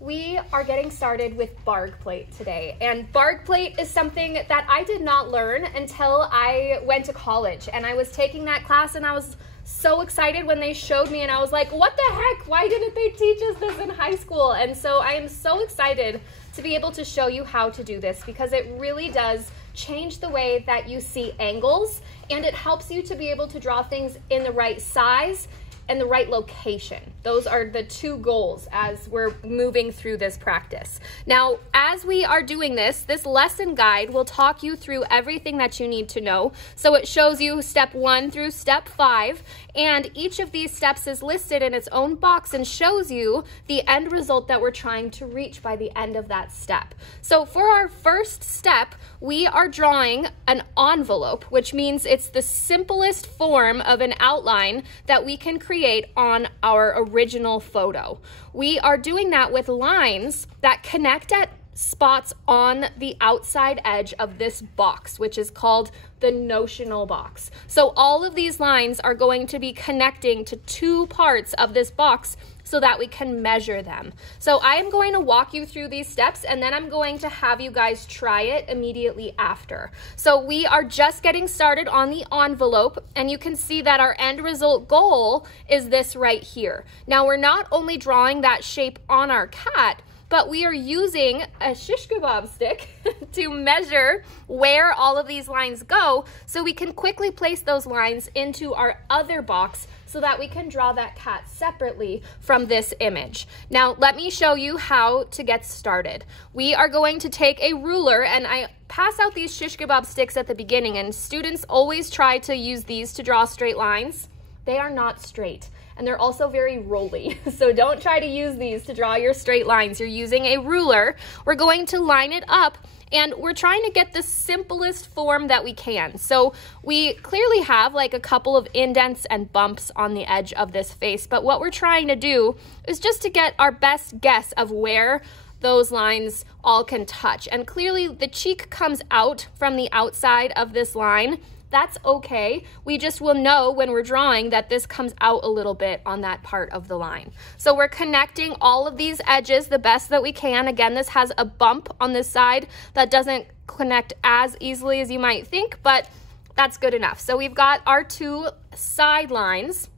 We are getting started with Bargue plate today, and Bargue plate is something that I did not learn until I went to college, and I was taking that class and I was so excited when they showed me, and I was like, what the heck, why didn't they teach us this in high school? And so I am so excited to be able to show you how to do this, because it really does change the way that you see angles, and it helps you to be able to draw things in the right size and the right location. Those are the two goals as we're moving through this practice. Now, as we are doing this lesson guide will talk you through everything that you need to know. So it shows you step 1 through step 5, and each of these steps is listed in its own box and shows you the end result that we're trying to reach by the end of that step. So for our first step, we are drawing an envelope, which means it's the simplest form of an outline that we can create on our original photo. We are doing that with lines that connect at spots on the outside edge of this box, which is called the notional box. So all of these lines are going to be connecting to two parts of this box so that we can measure them. So I am going to walk you through these steps, and then I'm going to have you guys try it immediately after. So we are just getting started on the envelope, and you can see that our end result goal is this right here. Now we're not only drawing that shape on our cat, but we are using a shish kebab stick to measure where all of these lines go, so we can quickly place those lines into our other box so that we can draw that cat separately from this image. Now, let me show you how to get started. We are going to take a ruler, and I pass out these shish kebab sticks at the beginning, and students always try to use these to draw straight lines. They are not straight, and they're also very rolly. So don't try to use these to draw your straight lines. You're using a ruler. We're going to line it up, and we're trying to get the simplest form that we can. So we clearly have like a couple of indents and bumps on the edge of this face, but what we're trying to do is just to get our best guess of where those lines all can touch. And clearly the cheek comes out from the outside of this line. That's okay. We just will know when we're drawing that this comes out a little bit on that part of the line. So we're connecting all of these edges the best that we can. Again, this has a bump on this side that doesn't connect as easily as you might think, but that's good enough. So we've got our two side lines.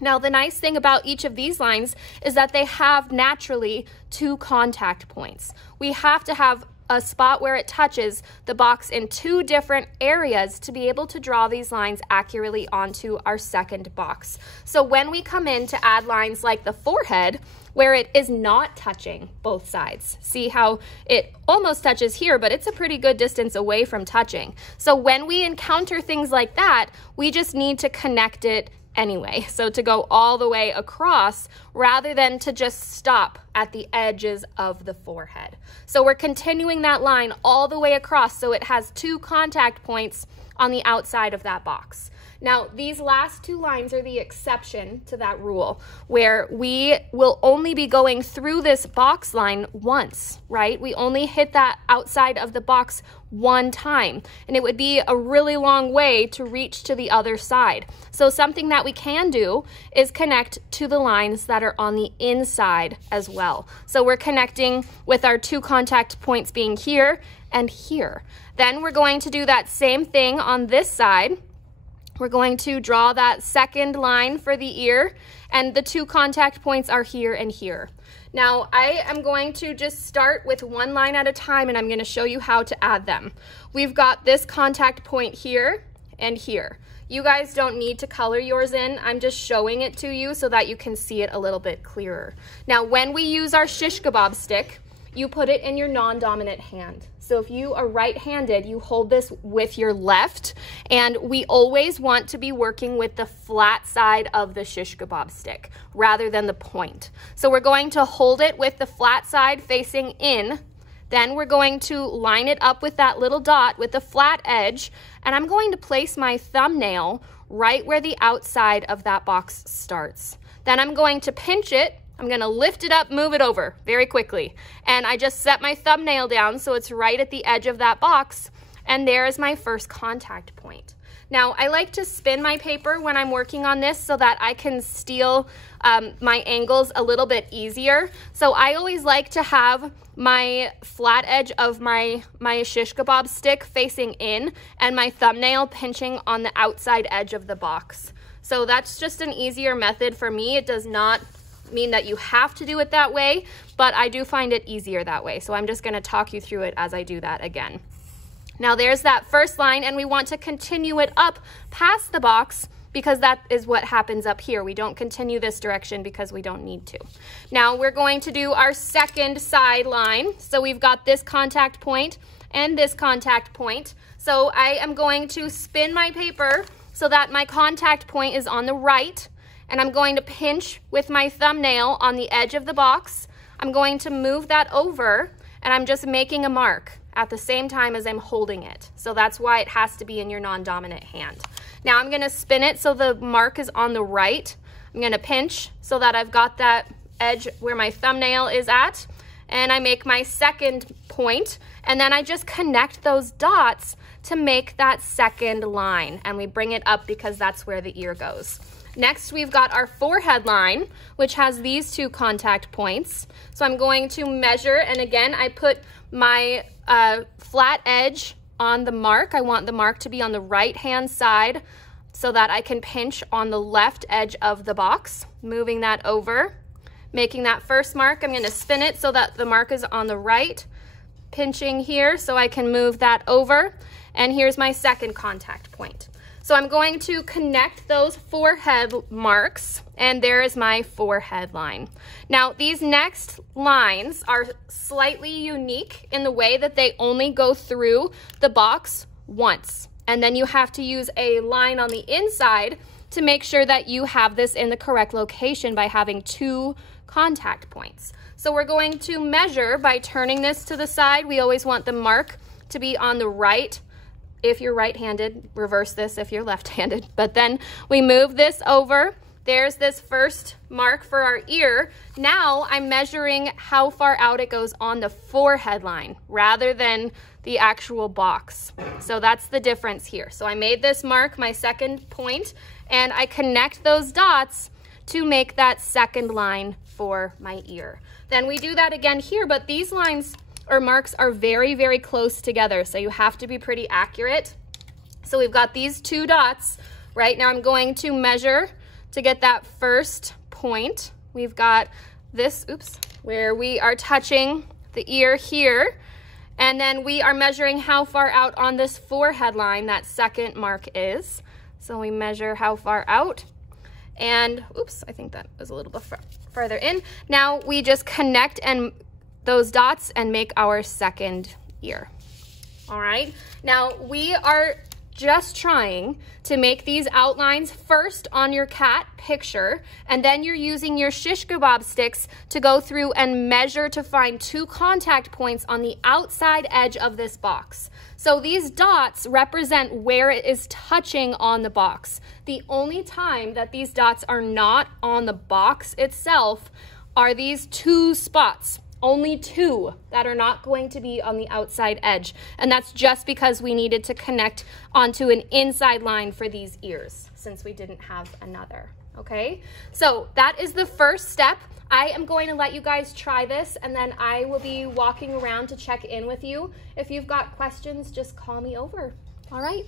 Now, the nice thing about each of these lines is that they have naturally two contact points. We have to have a spot where it touches the box in two different areas to be able to draw these lines accurately onto our second box. So when we come in to add lines like the forehead, where it is not touching both sides, see how it almost touches here, but it's a pretty good distance away from touching. So when we encounter things like that, we just need to connect it anyway. So to go all the way across rather than to just stop at the edges of the forehead. So we're continuing that line all the way across so it has two contact points on the outside of that box. Now, these last two lines are the exception to that rule, where we will only be going through this box line once, right? We only hit that outside of the box one time, and it would be a really long way to reach to the other side. So something that we can do is connect to the lines that are on the inside as well. So we're connecting with our two contact points being here and here. Then we're going to do that same thing on this side. We're going to draw that second line for the ear, and the two contact points are here and here. Now, I am going to just start with one line at a time, and I'm going to show you how to add them. We've got this contact point here and here. You guys don't need to color yours in. I'm just showing it to you so that you can see it a little bit clearer. Now, when we use our shish kebab stick, you put it in your non-dominant hand. So if you are right-handed, you hold this with your left, and we always want to be working with the flat side of the shish kebab stick rather than the point. So we're going to hold it with the flat side facing in, then we're going to line it up with that little dot with the flat edge, and I'm going to place my thumbnail right where the outside of that box starts. Then I'm going to pinch it. I'm going to lift it up, move it over very quickly. And I just set my thumbnail down so it's right at the edge of that box. And there is my first contact point. Now, I like to spin my paper when I'm working on this so that I can steal my angles a little bit easier. So I always like to have my flat edge of my shish kebab stick facing in and my thumbnail pinching on the outside edge of the box. So that's just an easier method for me. It does not mean that you have to do it that way, but I do find it easier that way. So I'm just going to talk you through it as I do that again. Now there's that first line, and we want to continue it up past the box because that is what happens up here. We don't continue this direction because we don't need to. Now we're going to do our second side line. So we've got this contact point and this contact point. So I am going to spin my paper so that my contact point is on the right, and I'm going to pinch with my thumbnail on the edge of the box. I'm going to move that over, and I'm just making a mark at the same time as I'm holding it. So that's why it has to be in your non-dominant hand. Now I'm gonna spin it so the mark is on the right. I'm gonna pinch so that I've got that edge where my thumbnail is at, and I make my second point, and then I just connect those dots to make that second line, and we bring it up because that's where the ear goes. Next, we've got our forehead line, which has these two contact points. So I'm going to measure, and again, I put my flat edge on the mark. I want the mark to be on the right-hand side so that I can pinch on the left edge of the box, moving that over. Making that first mark, I'm going to spin it so that the mark is on the right, pinching here so I can move that over, and here's my second contact point. So I'm going to connect those forehead marks, and there is my forehead line. Now, these next lines are slightly unique in the way that they only go through the box once. And then you have to use a line on the inside to make sure that you have this in the correct location by having two contact points. So we're going to measure by turning this to the side. We always want the mark to be on the right. If you're right-handed, reverse this if you're left-handed. But then we move this over. There's this first mark for our ear. Now I'm measuring how far out it goes on the forehead line rather than the actual box. So that's the difference here. So I made this mark, my second point, and I connect those dots to make that second line for my ear. Then we do that again here, but these lines or marks are very, very close together, so you have to be pretty accurate. So we've got these two dots. Right now I'm going to measure to get that first point. We've got this, where we are touching the ear here, and then we are measuring how far out on this forehead line that second mark is. So we measure how far out, and I think that was a little bit farther in. Now we just connect and those dots and make our second ear. All right, now we are just trying to make these outlines first on your cat picture, and then you're using your shish kebab sticks to go through and measure to find two contact points on the outside edge of this box. So these dots represent where it is touching on the box. The only time that these dots are not on the box itself are these two spots. Only two that are not going to be on the outside edge. And that's just because we needed to connect onto an inside line for these ears since we didn't have another, okay? So that is the first step. I am going to let you guys try this, and then I will be walking around to check in with you. If you've got questions, just call me over, all right?